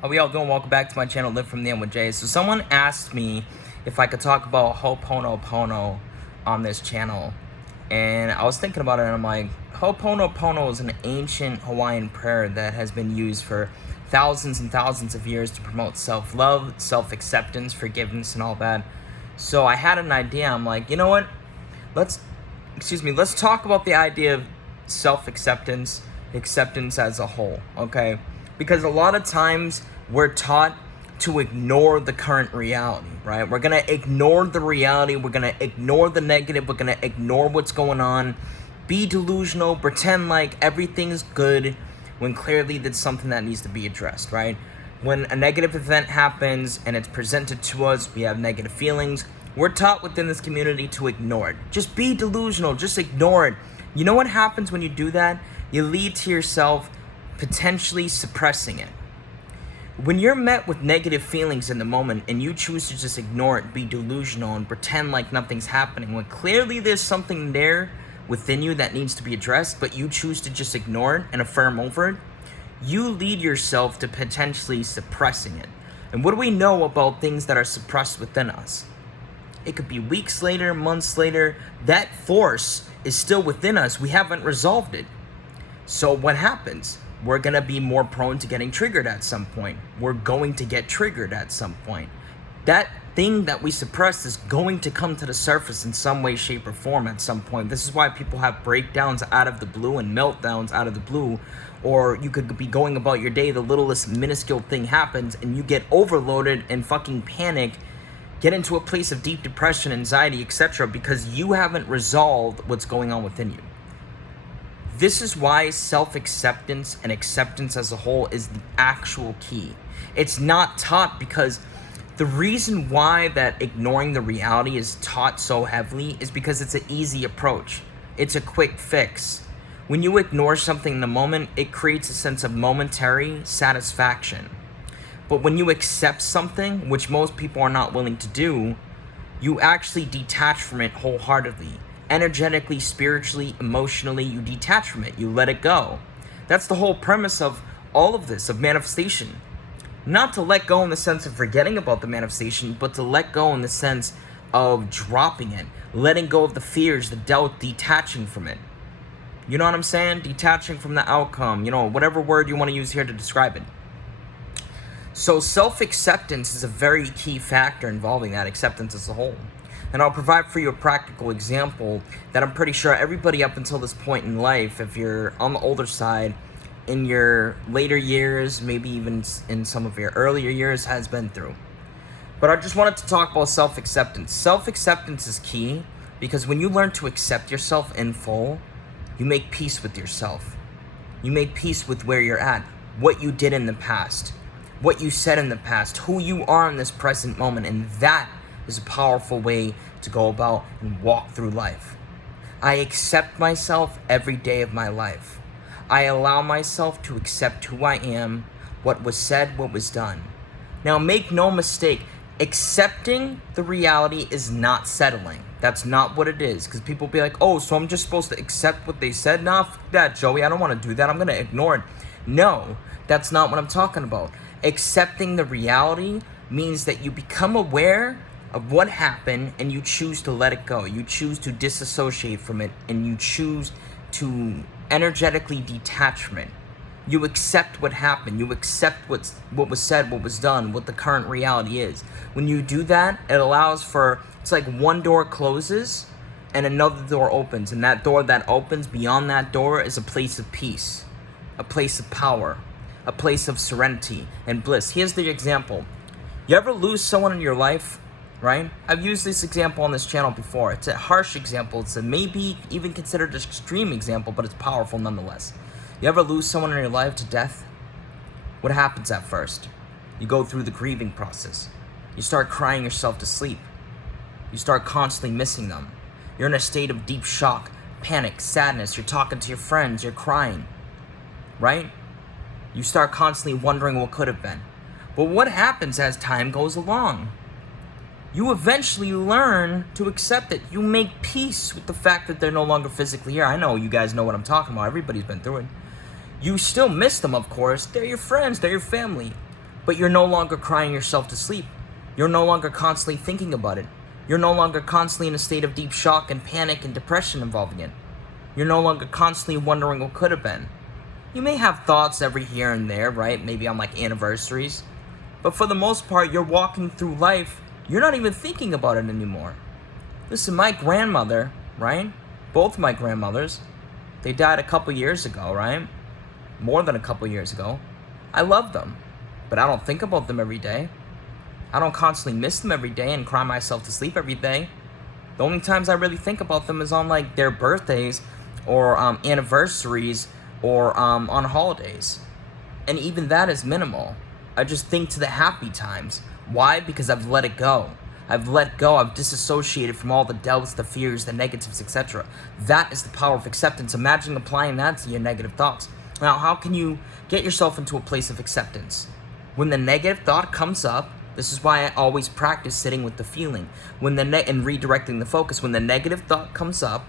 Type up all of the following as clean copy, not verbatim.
How we all doing? Welcome back to my channel, Live From The End with Jay. So someone asked me if I could talk about Ho'oponopono on this channel. And I was thinking about it and I'm like, Ho'oponopono is an ancient Hawaiian prayer that has been used for thousands and thousands of years to promote self-love, self-acceptance, forgiveness, and all that. So I had an idea. I'm like, you know what? Let's talk about the idea of self-acceptance, acceptance as a whole, okay? Because a lot of times we're taught to ignore the current reality, right? We're gonna ignore the reality, we're gonna ignore the negative, we're gonna ignore what's going on, be delusional, pretend like everything's good when clearly that's something that needs to be addressed, right? When a negative event happens and it's presented to us, we have negative feelings. We're taught within this community to ignore it. Just be delusional, just ignore it. You know what happens when you do that? You lead to yourself potentially suppressing it. When you're met with negative feelings in the moment and you choose to just ignore it, be delusional, and pretend like nothing's happening, when clearly there's something there within you that needs to be addressed, but you choose to just ignore it and affirm over it, you lead yourself to potentially suppressing it. And what do we know about things that are suppressed within us? It could be weeks later, months later, that force is still within us. We haven't resolved it. So what happens? We're going to be more prone to getting triggered at some point. We're going to get triggered at some point. That thing that we suppressed is going to come to the surface in some way, shape, or form at some point. This is why people have breakdowns out of the blue and meltdowns out of the blue. Or you could be going about your day, the littlest minuscule thing happens, and you get overloaded and fucking panic, get into a place of deep depression, anxiety, etc. because you haven't resolved what's going on within you. This is why self-acceptance and acceptance as a whole is the actual key. It's not taught because the reason why that ignoring the reality is taught so heavily is because it's an easy approach. It's a quick fix. When you ignore something in the moment, it creates a sense of momentary satisfaction. But when you accept something, which most people are not willing to do, you actually detach from it wholeheartedly. Energetically, spiritually, emotionally, you detach from it. You let it go. That's the whole premise of all of this, of manifestation. Not to let go in the sense of forgetting about the manifestation, but to let go in the sense of dropping it. Letting go of the fears, the doubt, detaching from it. You know what I'm saying? Detaching from the outcome. You know, whatever word you want to use here to describe it. So self-acceptance is a very key factor involving that acceptance as a whole. And I'll provide for you a practical example that I'm pretty sure everybody up until this point in life, if you're on the older side, in your later years, maybe even in some of your earlier years, has been through. But I just wanted to talk about self-acceptance. Self-acceptance is key because when you learn to accept yourself in full, you make peace with yourself. You make peace with where you're at, what you did in the past, what you said in the past, who you are in this present moment, and that is a powerful way to go about and walk through life. I accept myself every day of my life. I allow myself to accept who I am, what was said, what was done. Now make no mistake, accepting the reality is not settling. That's not what it is, because people be like, oh, so I'm just supposed to accept what they said? Nah, fuck that, Joey, I don't want to do that, I'm going to ignore it. No, that's not what I'm talking about. Accepting the reality means that you become aware of what happened and you choose to let it go. You choose to disassociate from it and you choose to energetically detach from it. You accept what happened. You accept what was said, what was done, what the current reality is. When you do that, it allows for, it's like one door closes and another door opens. And that door that opens, beyond that door, is a place of peace, a place of power, a place of serenity and bliss. Here's the example. You ever lose someone in your life? Right? I've used this example on this channel before. It's a harsh example. It's a maybe even considered an extreme example, but it's powerful nonetheless. You ever lose someone in your life to death? What happens at first? You go through the grieving process. You start crying yourself to sleep. You start constantly missing them. You're in a state of deep shock, panic, sadness. You're talking to your friends. You're crying. Right? You start constantly wondering what could have been. But what happens as time goes along? You eventually learn to accept it. You make peace with the fact that they're no longer physically here. I know you guys know what I'm talking about. Everybody's been through it. You still miss them, of course. They're your friends. They're your family. but you're no longer crying yourself to sleep. You're no longer constantly thinking about it. You're no longer constantly in a state of deep shock and panic and depression involving it. You're no longer constantly wondering what could have been. You may have thoughts every here and there, right? Maybe on like anniversaries. But for the most part, you're walking through life, you're not even thinking about it anymore. Listen, my grandmother, right? Both my grandmothers, they died a couple years ago, right? More than a couple years ago. I love them, but I don't think about them every day. I don't constantly miss them every day and cry myself to sleep every day. The only times I really think about them is on like their birthdays or anniversaries or on holidays. And even that is minimal. I just think to the happy times. Why? Because I've let it go. I've disassociated from all the doubts, the fears, the negatives, etc. That is the power of acceptance. Imagine applying that to your negative thoughts. Now, how can you get yourself into a place of acceptance? When the negative thought comes up, this is why I always practice sitting with the feeling. And redirecting the focus. When the negative thought comes up,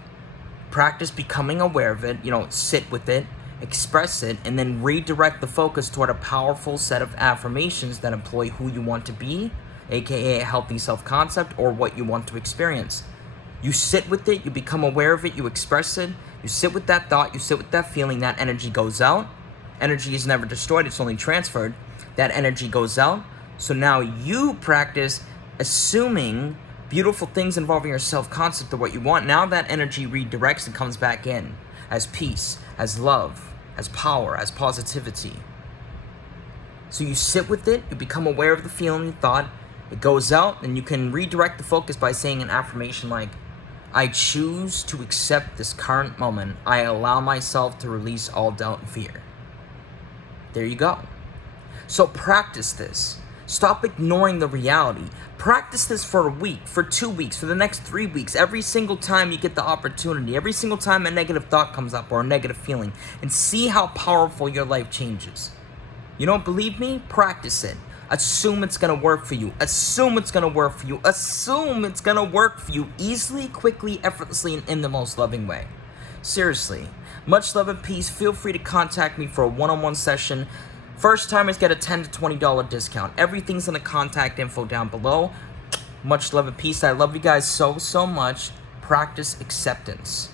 practice becoming aware of it, sit with it, express it, and then redirect the focus toward a powerful set of affirmations that employ who you want to be, aka a healthy self-concept, or what you want to experience. You sit with it, you become aware of it, you express it, you sit with that thought, you sit with that feeling, that energy goes out. Energy is never destroyed, it's only transferred. That energy goes out. So now you practice assuming beautiful things involving your self-concept of what you want. Now that energy redirects and comes back in as peace, as love, as power, as positivity. So you sit with it, you become aware of the feeling, you thought, it goes out, and you can redirect the focus by saying an affirmation like, I choose to accept this current moment. I allow myself to release all doubt and fear. There you go. So practice this. Stop ignoring the reality. Practice this for a week, for 2 weeks, for the next 3 weeks. Every single time you get the opportunity, every single time a negative thought comes up or a negative feeling, and see how powerful your life changes. You don't believe me? Practice it. Assume it's going to work for you. Assume it's going to work for you. Assume it's going to work for you easily, quickly, effortlessly, and in the most loving way. Seriously. Much love and peace. Feel free to contact me for a one-on-one session. First timers get a $10 to $20 discount. Everything's in the contact info down below. Much love and peace. I love you guys so much. Practice acceptance.